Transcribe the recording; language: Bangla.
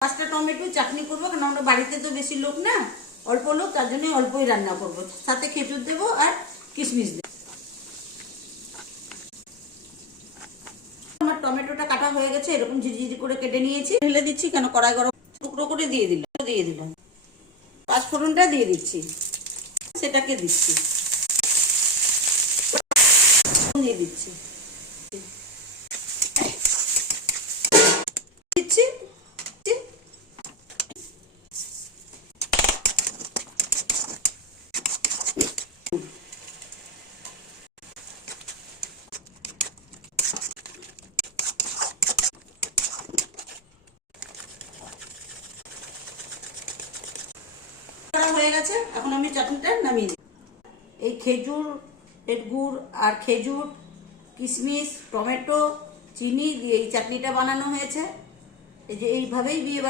পাঁচটা টমেটো চাটনি করবো, কারণ আমরা বাড়িতে তো বেশি লোক না, অল্প লোক, তার জন্য অল্পই রান্না করবো। সাথে খেজুর দেবো আর কিশমিশ দেবো। আমার টমেটোটা কাটা হয়ে গেছে, এরকম ঝিঝিঝি করে কেটে নিয়েছি, ঢেলে দিচ্ছি। কেন কড়াই গরম, টুকরো করে দিয়ে দিলাম। পাঁচফোড়নটা দিয়ে দিচ্ছি, সেটাকে দিচ্ছি, দিয়ে দিচ্ছি দিচ্ছি হয়ে গেছে। এখন আমি চাটনিটা নামিয়ে দিই। এই খেজুর এর গুড় আর খেজুর, কিশমিশ, টমেটো, চিনি দিয়ে এই চাটনিটা বানানো হয়েছে। এই যে এইভাবেই বিয়ে